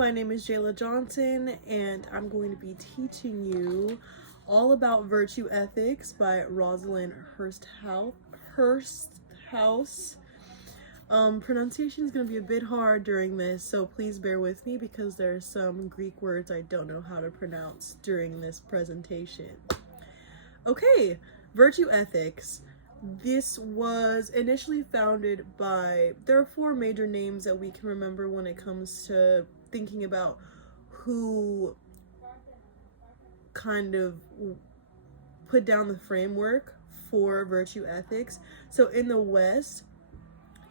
my name is Jayla Johnson, and I'm going to be teaching you all about Virtue Ethics by Rosalind Hursthouse. Pronunciation is going to be a bit hard during this, so please bear with me because there are some Greek words I don't know how to pronounce during this presentation. Okay, Virtue Ethics. This was initially founded by, there are four major names that we can remember when it comes to thinking about who kind of put down the framework for virtue ethics. So in the West,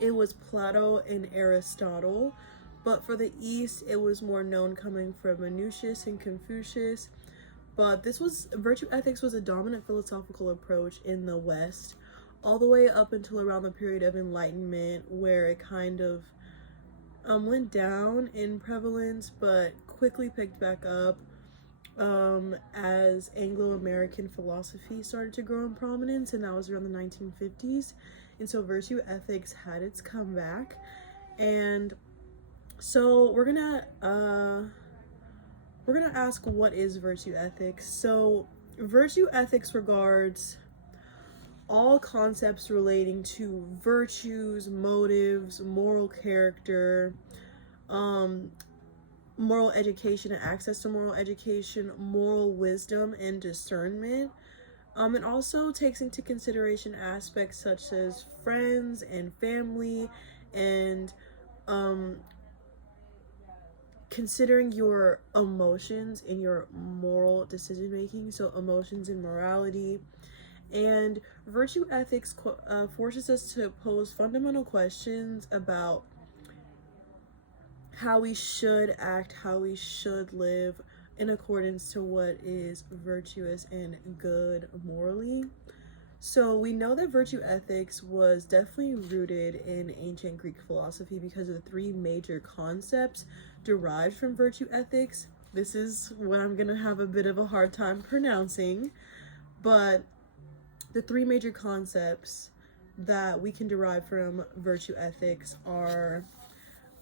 it was Plato and Aristotle, but for the East, it was more known coming from Menuetius and Confucius. But virtue ethics was a dominant philosophical approach in the West, all the way up until around the period of Enlightenment, where it kind of went down in prevalence, but quickly picked back up as Anglo-American philosophy started to grow in prominence, and that was around the 1950s. And so virtue ethics had its comeback. And so we're gonna ask, what is virtue ethics? So virtue ethics regards all concepts relating to virtues, motives, moral character, moral education and access to moral education, moral wisdom and discernment. It also takes into consideration aspects such as friends and family, and considering your emotions in your moral decision making, so emotions and morality. And virtue ethics forces us to pose fundamental questions about how we should act, how we should live in accordance to what is virtuous and good morally. So we know that virtue ethics was definitely rooted in ancient Greek philosophy because of the three major concepts derived from virtue ethics. This is what I'm gonna have a bit of a hard time pronouncing, but the three major concepts that we can derive from virtue ethics are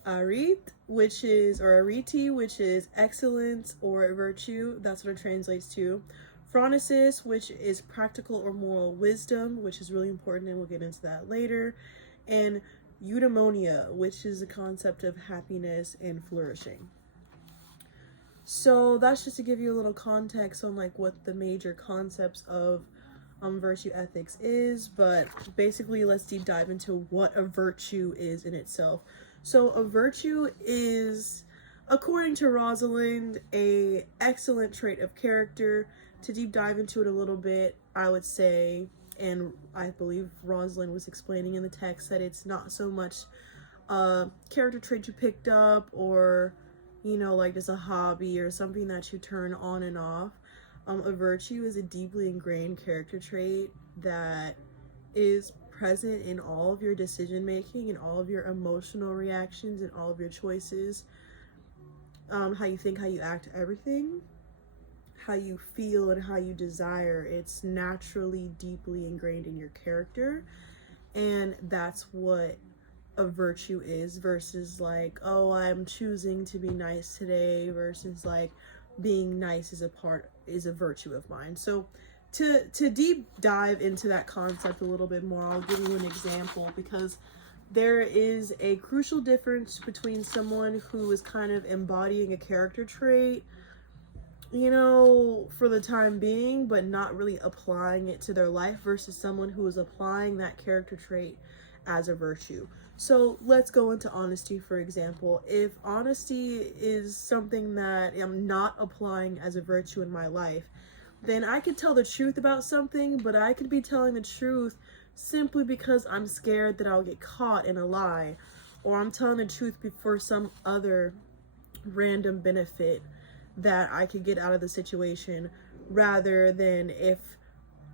arete, arete, which is excellence or virtue. That's what it translates to. Phronesis, which is practical or moral wisdom, which is really important, and we'll get into that later. And eudaimonia, which is the concept of happiness and flourishing. So that's just to give you a little context on like what the major concepts of virtue ethics is, but basically let's deep dive into what a virtue is in itself. So a virtue is, according to Rosalind, a excellent trait of character. To deep dive into it a little bit, I would say, and I believe Rosalind was explaining in the text, that it's not so much a character trait you picked up, or like just a hobby or something that you turn on and off. A virtue is a deeply ingrained character trait that is present in all of your decision making and all of your emotional reactions and all of your choices. How you think, how you act, everything. How you feel and how you desire. It's naturally deeply ingrained in your character. And that's what a virtue is, versus like, oh, I'm choosing to be nice today, versus like being nice is a virtue of mine. So to deep dive into that concept a little bit more, I'll give you an example, because there is a crucial difference between someone who is kind of embodying a character trait, for the time being, but not really applying it to their life, versus someone who is applying that character trait as a virtue. So let's go into honesty, for example. If honesty is something that I'm not applying as a virtue in my life, then I could tell the truth about something, but I could be telling the truth simply because I'm scared that I'll get caught in a lie, or I'm telling the truth for some other random benefit that I could get out of the situation, rather than if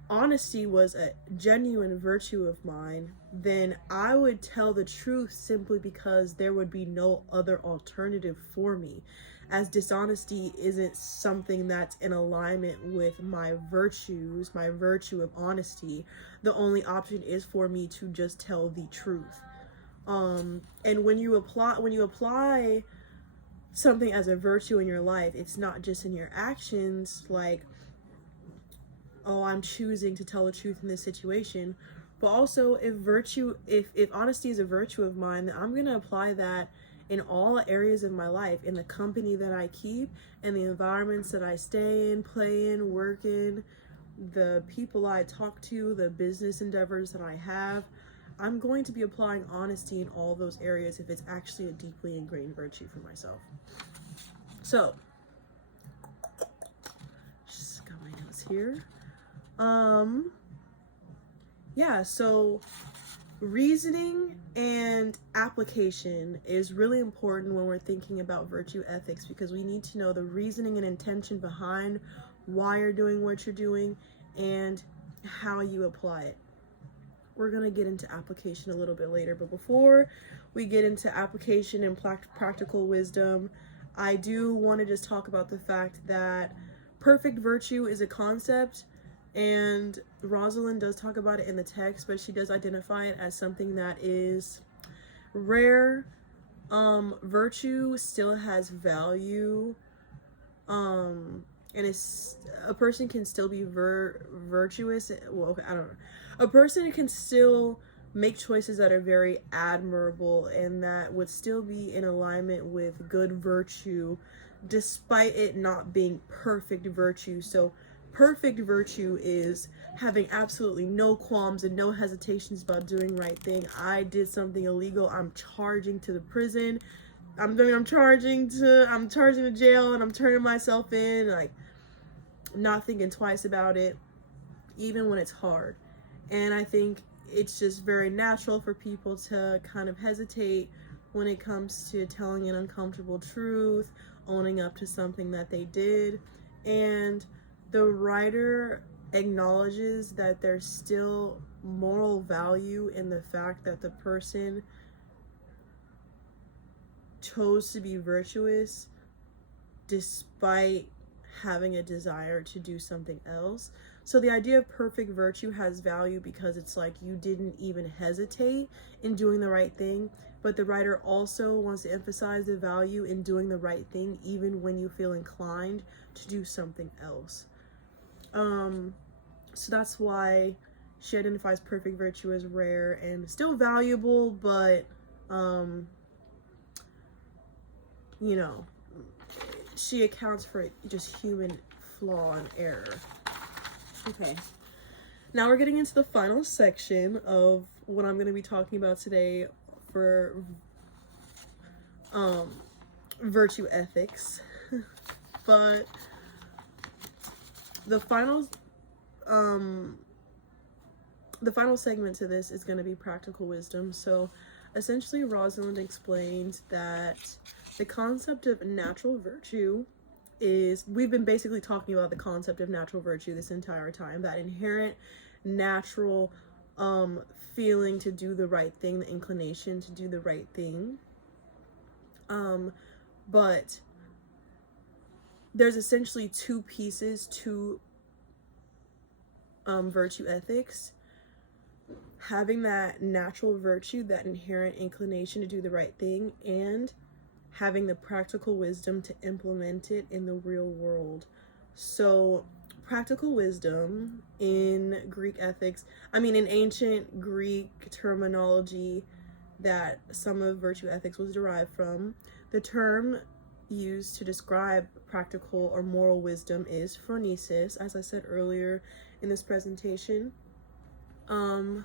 honesty was a genuine virtue of mine, then I would tell the truth simply because there would be no other alternative for me, as dishonesty isn't something that's in alignment with my virtues, my virtue of honesty. The only option is for me to just tell the truth. And when you apply something as a virtue in your life, it's not just in your actions, like, oh, I'm choosing to tell the truth in this situation, but also if honesty is a virtue of mine, then I'm going to apply that in all areas of my life, in the company that I keep, and the environments that I stay in, play in, work in, the people I talk to, the business endeavors that I have. I'm going to be applying honesty in all those areas if it's actually a deeply ingrained virtue for myself. So, just got my notes here. Yeah, so reasoning and application is really important when we're thinking about virtue ethics, because we need to know the reasoning and intention behind why you're doing what you're doing and how you apply it. We're going to get into application a little bit later, but before we get into application and practical wisdom, I do want to just talk about the fact that perfect virtue is a concept, and Rosalind does talk about it in the text, but she does identify it as something that is rare. Virtue still has value, and it's, a person can still be virtuous. Well, okay, I don't know. A person can still make choices that are very admirable and that would still be in alignment with good virtue, despite it not being perfect virtue. So perfect virtue is having absolutely no qualms and no hesitations about doing right thing. I did something illegal, I'm charging to the prison. I'm charging to jail, and I'm turning myself in, like, not thinking twice about it, even when it's hard. And I think it's just very natural for people to kind of hesitate when it comes to telling an uncomfortable truth, owning up to something that they did. And the writer acknowledges that there's still moral value in the fact that the person chose to be virtuous despite having a desire to do something else. So the idea of perfect virtue has value because it's like you didn't even hesitate in doing the right thing, but the writer also wants to emphasize the value in doing the right thing even when you feel inclined to do something else. So that's why she identifies perfect virtue as rare and still valuable, but you know, she accounts for just human flaw and error. Okay, now we're getting into the final section of what I'm going to be talking about today for virtue ethics. But the final segment to this is going to be practical wisdom. So essentially, Rosalind explains that the concept of natural virtue is, we've been basically talking about the concept of natural virtue this entire time, that inherent natural feeling to do the right thing, the inclination to do the right thing. But there's essentially two pieces to virtue ethics: having that natural virtue, that inherent inclination to do the right thing, and having the practical wisdom to implement it in the real world. So practical wisdom in Greek ethics, in ancient Greek terminology that some of virtue ethics was derived from, the term used to describe practical or moral wisdom is phronesis, as I said earlier in this presentation. A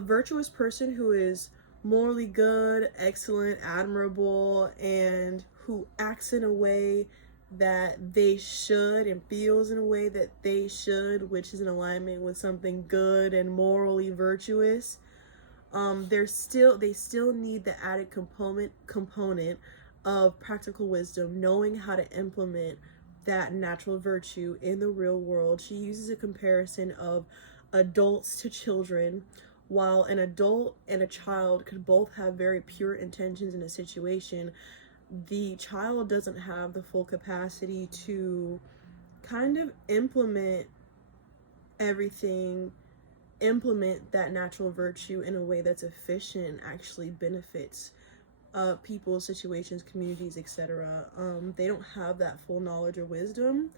virtuous person who is morally good, excellent, admirable, and who acts in a way that they should and feels in a way that they should, which is in alignment with something good and morally virtuous. They still need the added component of practical wisdom, knowing how to implement that natural virtue in the real world. She uses a comparison of adults to children. While an adult and a child could both have very pure intentions in a situation, the child doesn't have the full capacity to kind of implement that natural virtue in a way that's efficient and actually benefits people, situations, communities, etc. They don't have that full knowledge or wisdom,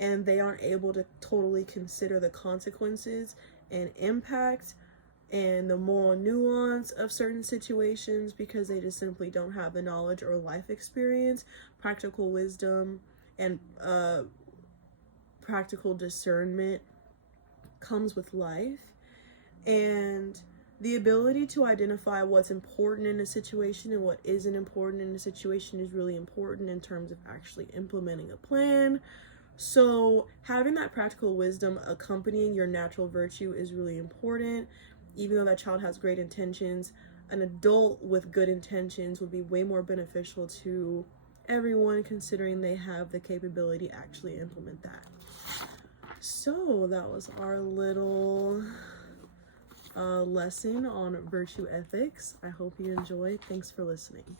and they aren't able to totally consider the consequences and impact and the moral nuance of certain situations because they just simply don't have the knowledge or life experience, practical wisdom, and practical discernment comes with life. And the ability to identify what's important in a situation and what isn't important in a situation is really important in terms of actually implementing a plan. So having that practical wisdom accompanying your natural virtue is really important. Even though that child has great intentions, an adult with good intentions would be way more beneficial to everyone, considering they have the capability to actually implement that. So that was our little lesson on virtue ethics. I hope you enjoyed. Thanks for listening.